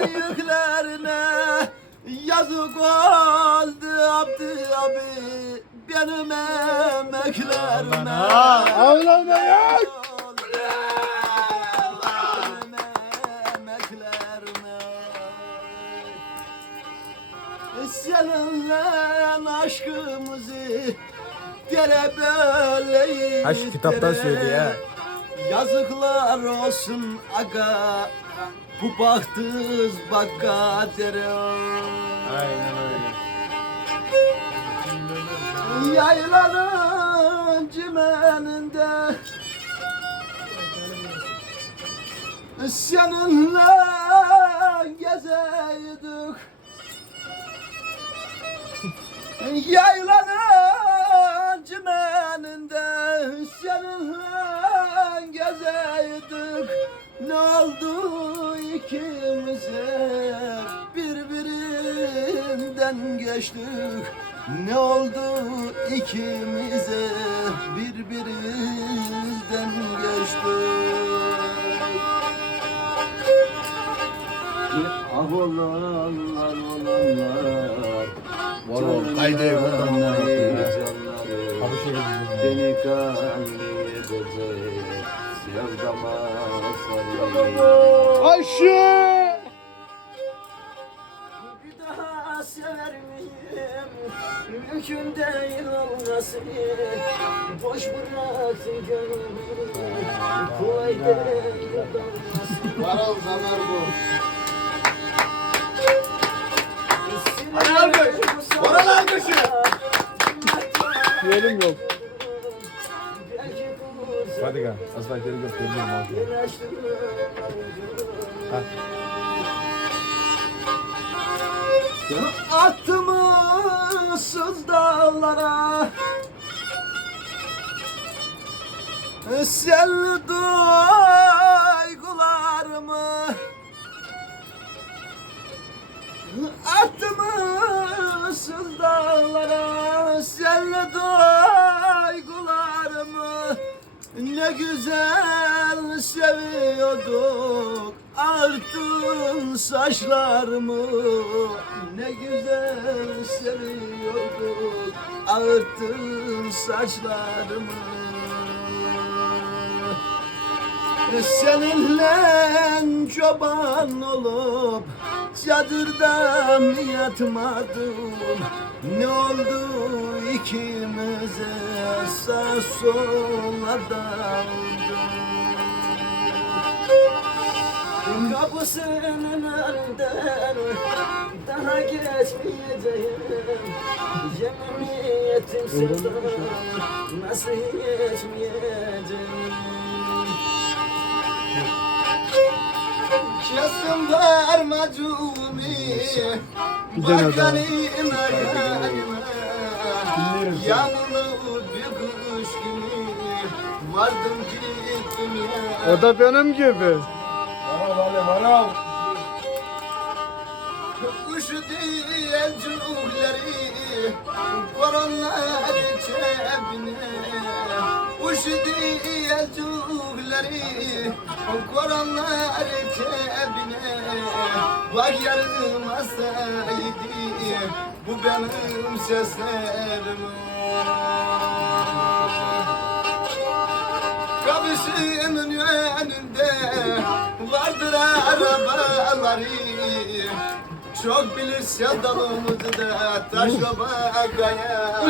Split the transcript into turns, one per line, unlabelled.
yüklerine Yazık oldu Abdi abi Benim emeklerime
Ağlama ya.
Benim emeklerime Seninle aşkımızı Dere böyle
Ha şu kitaptan söylüyor ya.
Yazıklar olsun aga Bu baktız baka derim
Aynen öyle.
Yaylanın cimeninde Seninle gezeydik. Yaylanın cimeninde Seninle gezeydik. Ne oldu ikimize Birbirinden geçtik. Ne oldu ikimize Birbirimizden geçtik? Ah olanlar olanlar
Var oğlum, kaydı.
Beni kaybedecek Sevdama sarılayım
Ayşe!
Bir daha sever miyim? Mümkün değil olması Boş bıraktın gönlümü Kolay değil olması
Var ol zamer bu.
Hadi alkış! Oral alkışı!
Diyelim yok. Hadi gel. Göstereyim abi. Ha.
Attım ıssız dağlara Selli duygularımı Attım Ne güzel seviyorduk. Arttın saçlarımı Ne güzel seviyorduk. Arttın saçlarımı. Seninle çoban olup Çadırda yatmadım. Ne oldu ikimize Sağ sola dağıldım Kapısının önünden Daha geçmeyeceğim. Yemin sana Nasıl geçmeyeceğim? Kestim darmacumi Bakanina yanıma Yağmurlu bir kış günü Vardım gittim ya
O da benim gibi. Bana bana.
Kuş değil cühleri Koronlar cebine değil cühleri Koronlar cebine Bak yarım asaydı Bu benim seslerim. Kapısının önünde vardır arabaları. Çok bilir sevdalımızı da taş kaya